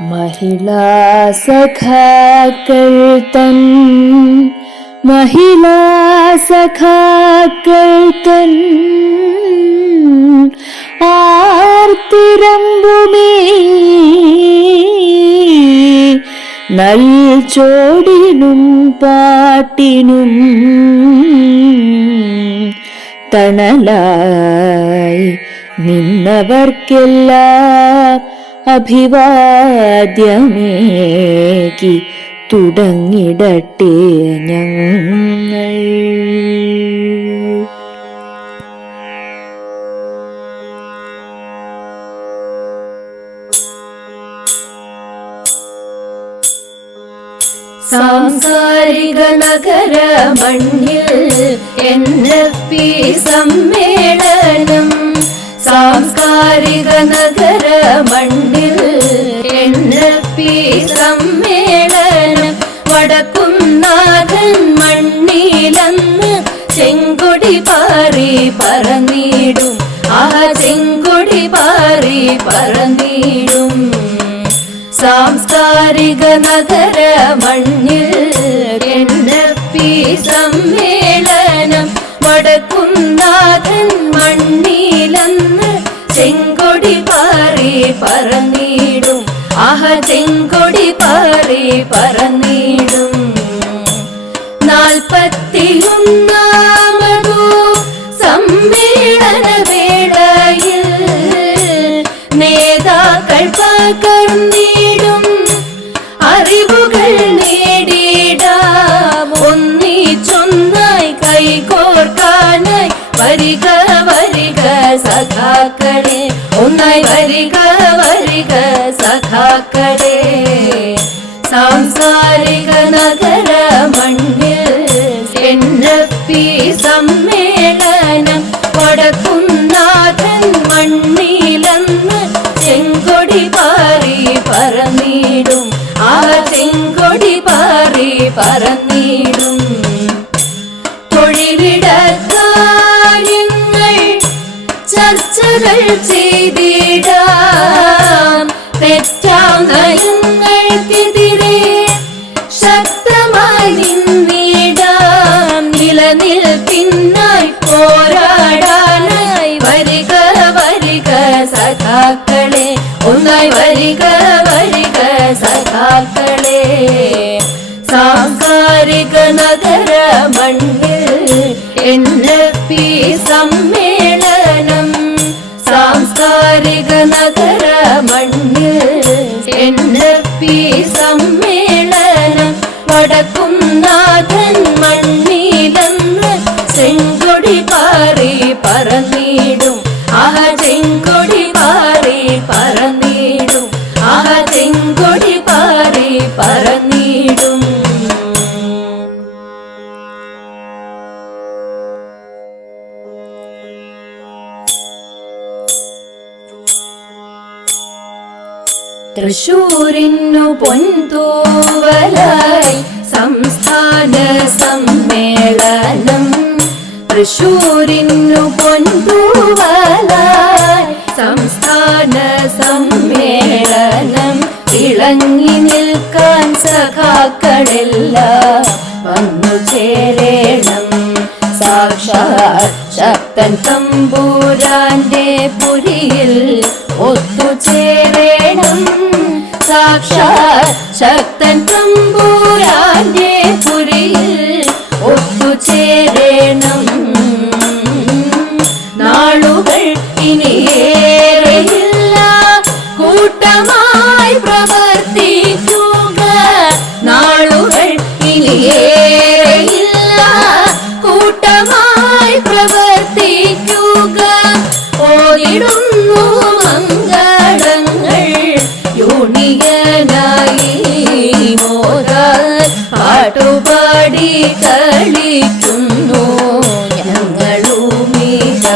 महिला सखाक्കൾ തൻ महिला सखाक्കൾ തൻ ആർത്തിരമ്പുമേ നൽചോടിനും പാട്ടിനും തണലായി നിന്നവർക്കെല്ലാം അഭിവാദ്യമേകി തുടങ്ങിടട്ടെ ഞങ്ങൾ. സാംസ്കാരിക നഗര മണ്ണിൽ NFP സമ്മേളനം. സാംസ്കാരിക നഗര മണ്ണിൽ NFP സമ്മേളനം. വടക്കുംനാഥൻ മണ്ണിലന്ന് ചെങ്കൊടി പാറി പറന്നിടും. ആ ചെങ്കൊടി പാറി പറന്നിടും. സാംസ്കാരിക നഗര മണ്ണിൽ NFP സമ്മേളനം. വടക്കുംനാഥൻ മണ്ണിലന്ന് ചെങ്കൊടി പാറി പറന്നിടും. ആഹ ചെങ്കൊടി പാറി പറന്നിടും. 41ാമതു സമ്മേളന വേളയിൽ നേതാക്കൾ പകർന്നിടും. അറിവുകൾ നേടിടാം ഒന്നിച്ചൊന്നായി കൈകോർക്കാനായി. വരിക വരിക സഖാക്കളെ, ഒന്നായി വരിക വരിക സഖാക്കളെ. സാംസ്കാരിക നഗര മണ്ണിൽ NFP സമ്മേളനം. വടക്കുംനാഥൻ മണ്ണിലന്ന് ചെങ്കൊടി പാറി പറന്നിടും. ആ ചെങ്കൊടി പാറി പറന്നിടും. തൊഴിലിടക്കാര്യങ്ങൾ ചർച്ചകൾ ചെയ്തിടാം. തെറ്റാം നയങ്ങൾക്കെതിരെ ശക്തമായി നിന്നിടാം. നിലനിൽപ്പിനായി പോരാടാനായി വരിക വരിക സഖാക്കളെ, ഒന്നായി വരിക വരിക സഖാക്കളെ. സാംസ്കാരിക നഗര മണ്ണിൽ NFP സമ്മേളനം. സാംസ്കാരിക നഗര മണ്ണിൽ NFP സമ്മേളനം. വടക്കുംനാഥൻ മണ്ണിലന്ന് ചെങ്കൊടി പാറി പറന്നിടും. ആഹ ചെങ്കൊടി പാറി പറന്നിടും. ആഹ ചെങ്കൊടി പാറി പറന്നിടും. തൃശൂരിന്നു പൊൻതൂവലായി സംസ്ഥാന സമ്മേളനം. തൃശൂരിന്നു പൊൻതൂവലായി സംസ്ഥാന സമ്മേളനം. തിളങ്ങി നിൽക്കാൻ സഖാക്കളെല്ലാം വന്നു ചേരണം. സാക്ഷാൽ ശക്തൻ തമ്പുരാന്റെ പുരിയിൽ ഒത്തുചേരണം. സാക്ഷാൽ ശക്തൻ തമ്പുരാന്റെ പുരിയിൽ ഒത്തുചേരണം. നാളുകൾ ഇനിയേറെയില്ല കൂട്ടമായി പ്രവർത്തിക്കുക. നാളുകൾ ഇനിയേറെയില്ല കൂട്ടമായി പ്രവർത്തിക്കുക. ഓടിടുന്നു മംഗളങ്ങൾ യൂണിയനായി മോദാൽ പാട്ടുപാടി കളിക്കുന്നു ഞങ്ങളുമിത.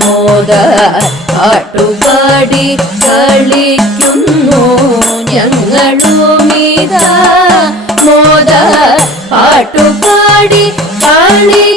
മോദാൽ പാട്ടുപാടി കളിക്കുന്നു ഞങ്ങളുമിത. മോദാൽ പാട്ടുപാടി കളി